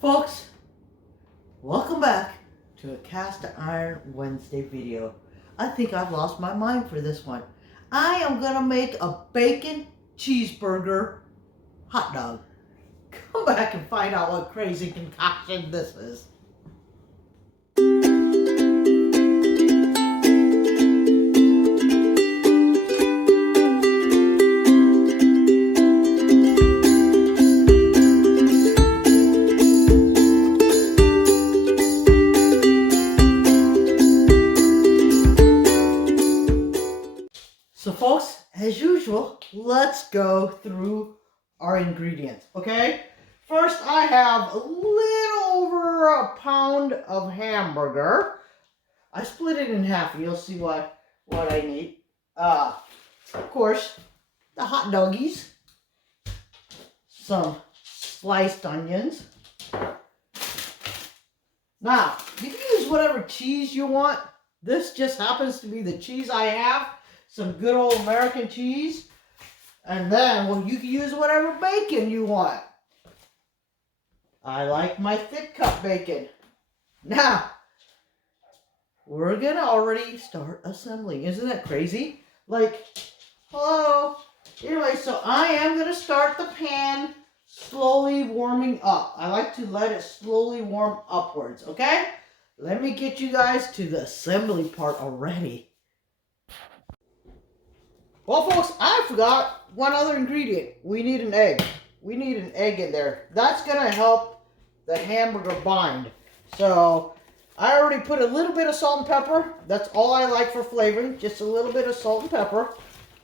Folks, welcome back to a Cast Iron Wednesday video. I think I've lost my mind for this one. I am gonna make a bacon cheeseburger hot dog. Come back and find out what crazy concoction this is. So folks, as usual, let's go through our ingredients, okay? First, I have a little over a pound of hamburger. I split it in half. You'll see what I need. Of course, the hot doggies, some sliced onions. Now, you can use whatever cheese you want. This just happens to be the cheese I have. Some good old American cheese. And then, well, you can use whatever bacon you want. I like my thick cut bacon. Now, we're going to already start assembling. Isn't that crazy? Like, hello. Anyway, so I am going to start the pan slowly warming up. I like to let it slowly warm upwards, okay? Let me get you guys to the assembly part already. Well, folks, I forgot one other ingredient. We need an egg. We need an egg in there. That's going to help the hamburger bind. So, I already put a little bit of salt and pepper. That's all I like for flavoring. Just a little bit of salt and pepper.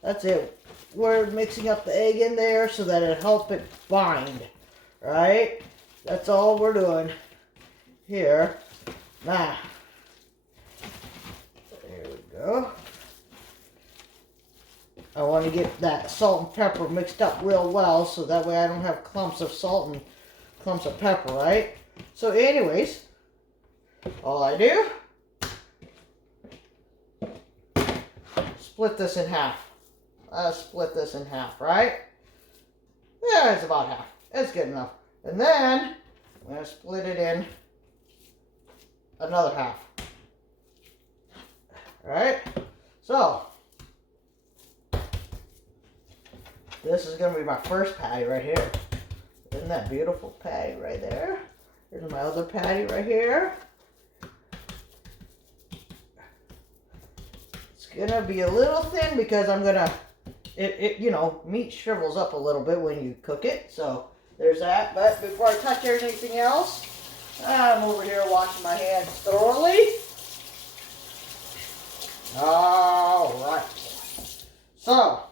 That's it. We're mixing up the egg in there so that it'll help it bind. Right? That's all we're doing here. Now, there we go. I want to get that salt and pepper mixed up real well so that way I don't have clumps of salt and clumps of pepper, right? So anyways, all I do, split this in half. Split this in half, right? Yeah, it's about half. It's good enough. And then, I'm going to split it in another half. Alright? So, this is going to be my first patty right here. Isn't that beautiful patty right there? Here's my other patty right here. It's going to be a little thin because I'm going to, you know, meat shrivels up a little bit when you cook it. So, there's that. But before I touch anything else, I'm over here washing my hands thoroughly. Alright. So,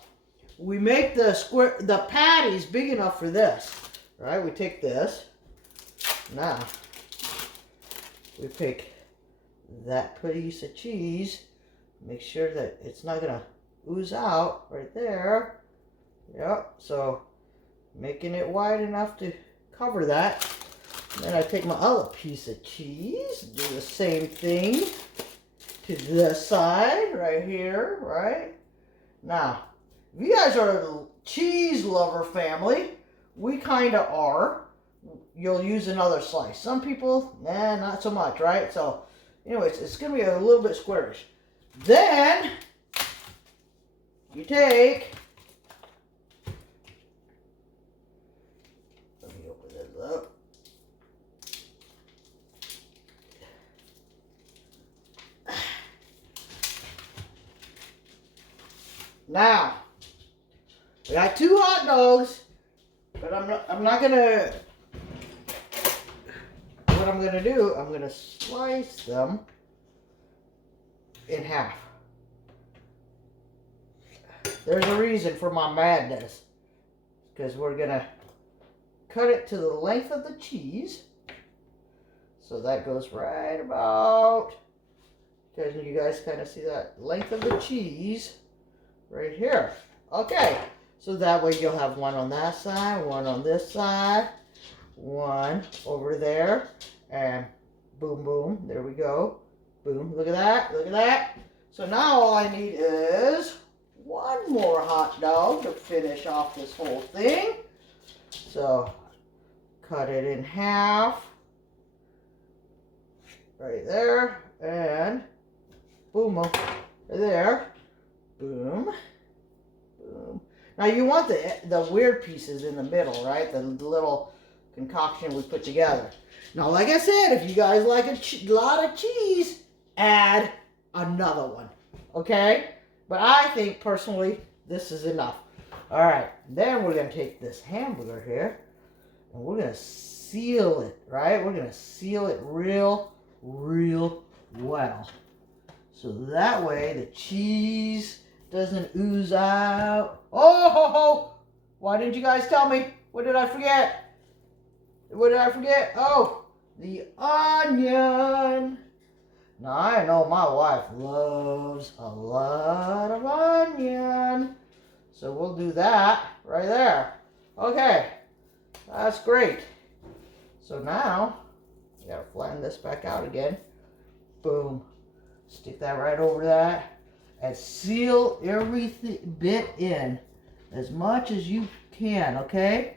we make the patties big enough for this, right? We take this. Now, we pick that piece of cheese. Make sure that it's not going to ooze out right there. Yep, so making it wide enough to cover that. And then I take my other piece of cheese, do the same thing to this side right here, right? Now, if you guys are a cheese lover family, we kind of are. You'll use another slice. Some people, nah, not so much, right? So, anyways, it's going to be a little bit squarish. Then, you take, let me open this up. Now, I got 2 hot dogs, but I'm not gonna, what I'm gonna do, I'm gonna slice them in half. There's a reason for my madness, because we're gonna cut it to the length of the cheese. So that goes right about, can you guys kind of see that length of the cheese right here? Okay. So that way you'll have one on that side, one on this side, one over there, and boom, boom, there we go. Boom, look at that, look at that. So now all I need is one more hot dog to finish off this whole thing. So, cut it in half. Right there. And boom, right there. Boom. Boom. Now you want the weird pieces in the middle, right? The little concoction we put together. Now, like I said, if you guys like a lot of cheese, add another one. Okay? But I think, personally, this is enough. All right. Then we're going to take this hamburger here, and we're going to seal it, right? We're going to seal it real well. So that way the cheese doesn't ooze out. Oh! Why didn't you guys tell me? What did I forget? What did I forget? Oh, the onion. Now, I know my wife loves a lot of onion. So we'll do that right there. Okay, that's great. So now, you gotta flatten this back out again. Boom. Stick that right over that. And seal every bit in as much as you can, okay?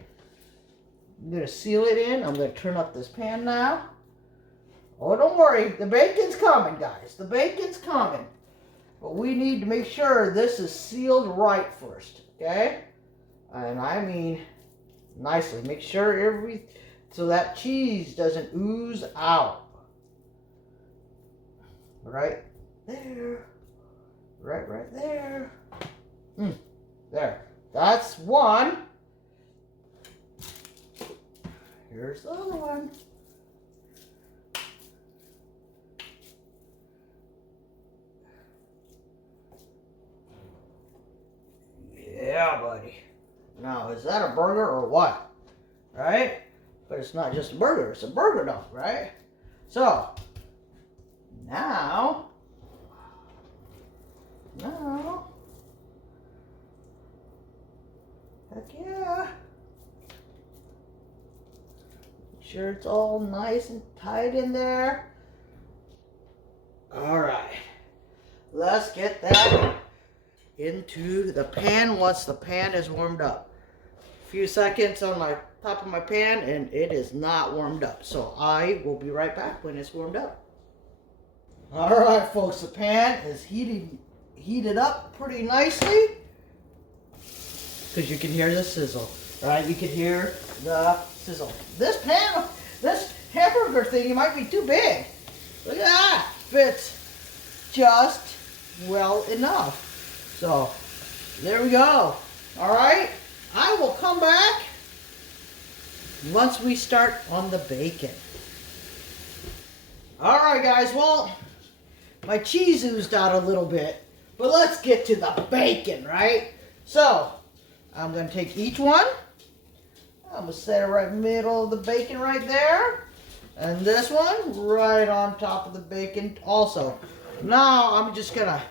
I'm going to seal it in. I'm going to turn up this pan now. Oh, don't worry. The bacon's coming, guys. The bacon's coming. But we need to make sure this is sealed right first, okay? And I mean nicely. Make sure so that cheese doesn't ooze out. Right there. Right there. There. That's one. Here's the other one. Yeah, buddy. Now, is that a burger or what? Right? But it's not just a burger. It's a burger dog, right? So, now, heck yeah. Make sure it's all nice and tight in there. All right. Let's get that into the pan once the pan is warmed up. A few seconds on my top of my pan and it is not warmed up. So I will be right back when it's warmed up. All right, folks, the pan is heated up pretty nicely. Because you can hear the sizzle, right? You can hear the sizzle. This hamburger thing, might be too big. Look at that. Fits just well enough. So, there we go. All right. I will come back once we start on the bacon. All right, guys. Well, my cheese oozed out a little bit. But let's get to the bacon, right? So, I'm going to take each one. I'm going to set it right in the middle of the bacon right there. And this one right on top of the bacon also. Now, I'm just going to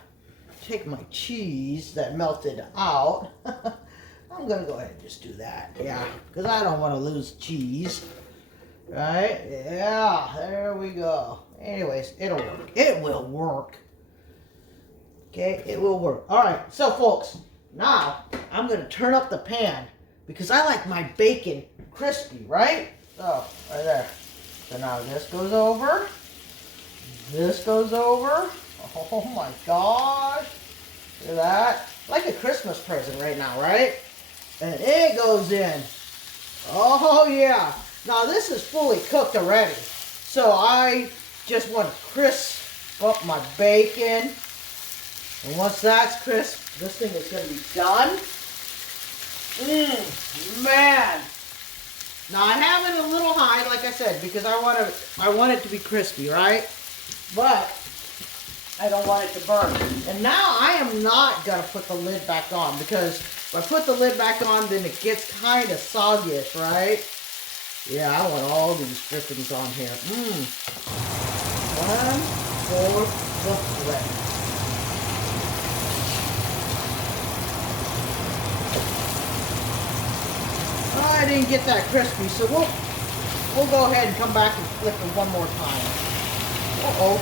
take my cheese that melted out. I'm going to go ahead and just do that. Yeah, because I don't want to lose cheese. Right? Yeah, there we go. Anyways, it'll work. It will work. Okay, it will work. All right, so folks, now I'm going to turn up the pan because I like my bacon crispy, right? So, right there. So now this goes over. This goes over. Oh my gosh. Look at that. Like a Christmas present right now, right? And it goes in. Oh yeah. Now this is fully cooked already. So I just want to crisp up my bacon. And once that's crisp, this thing is going to be done. Man. Now I have it a little high, like I said, because I want it to be crispy, right? But I don't want it to burn. And now I am not going to put the lid back on because if I put the lid back on, then it gets kind of soggy-ish, right? Yeah, I want all these drippings on here. One for the flavor. I didn't get that crispy, so we'll go ahead and come back and flip it one more time. Oh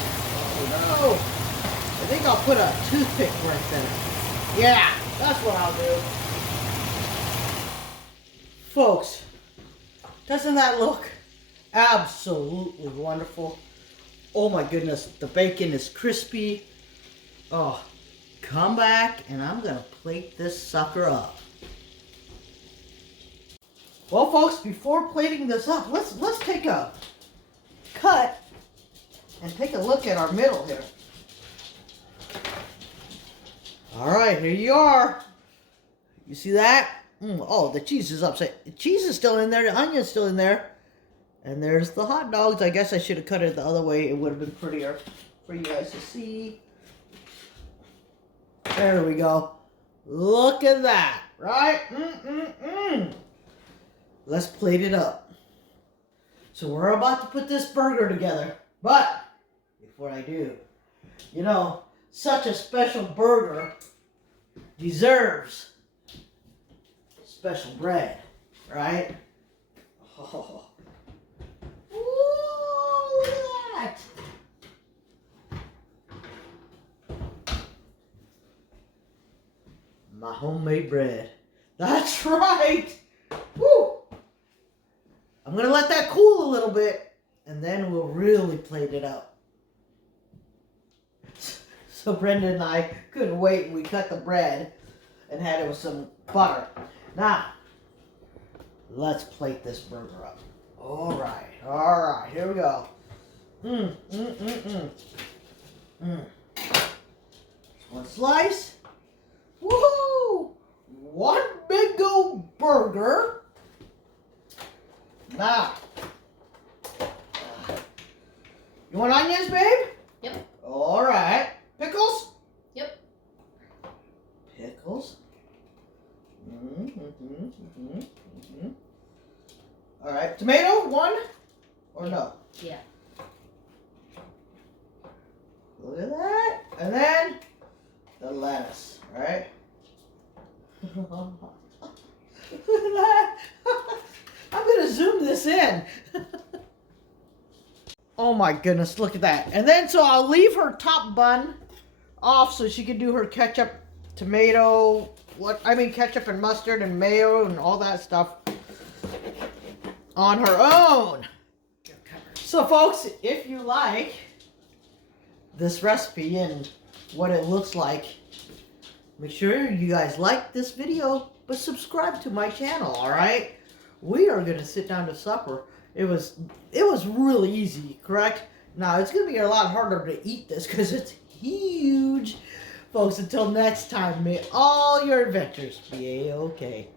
no! I think I'll put a toothpick right there. Yeah, that's what I'll do. Folks, Doesn't that look absolutely wonderful? Oh my goodness, the bacon is crispy. Oh, come back and I'm gonna plate this sucker up. Well folks, before plating this up, let's take a cut and take a look at our middle here. Alright, here you are. You see that? Oh, the cheese is upside. The cheese is still in there, the onion's still in there. And there's the hot dogs. I guess I should have cut it the other way. It would have been prettier for you guys to see. There we go. Look at that, right? Let's plate it up. So we're about to put this burger together. But before I do, you know, such a special burger deserves special bread, right? Oh. Ooh, look at that. My homemade bread. That's right. Woo. I'm going to let that cool a little bit, and then we'll really plate it up. So Brenda and I couldn't wait, and we cut the bread and had it with some butter. Now, let's plate this burger up. All right, here we go. One slice. Woohoo! One big old burger. Now, you want onions, babe? Yep. All right. Pickles? Yep. Pickles. All right. Tomato, one or no? Yeah. Look at that. And then the lettuce. All right. Look at that. I'm going to zoom this in. Oh my goodness, look at that. And then so I'll leave her top bun off so she can do her ketchup, tomato, ketchup and mustard and mayo and all that stuff on her own. So folks, if you like this recipe and what it looks like, make sure you guys like this video, but subscribe to my channel, all right? We are going to sit down to supper. It was really easy, correct? Now, it's going to be a lot harder to eat this because it's huge. Folks, until next time, may all your adventures be A-okay.